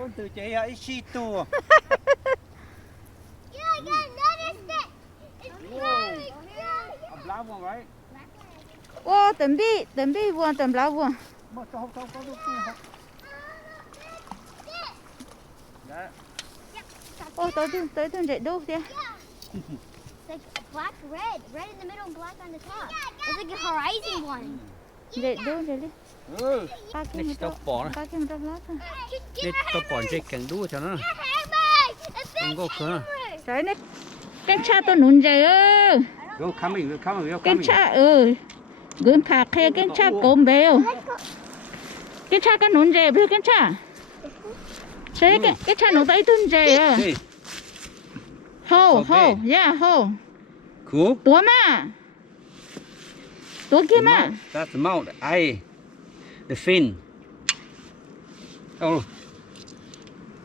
Con từ chế ấy chi tu. Black one, right? Ô, tầm bi vuông, tầm lá vuông. Ô, tới thương dậy đâu thế? It's like black, red in the middle, and black on the top. It's like a horizon one. Dậy đâu dậy đi. Nét tóc bỏ này. Nét tóc bỏ chơi càng đua cho nó. Không có cơ. Đấy nè. Cái cha tôi nún dậy ơ. Go coming. Cái cha gương phạt hay cái cha cốm béo. Cái cha cái nún dậy biết cái cha. Đấy cái cha nó tới tuần dậy ơ. Ho, yeah, ho. Cool. Tua mà. Tua kia mà. That's the mouth, the eye, the fin. Oh.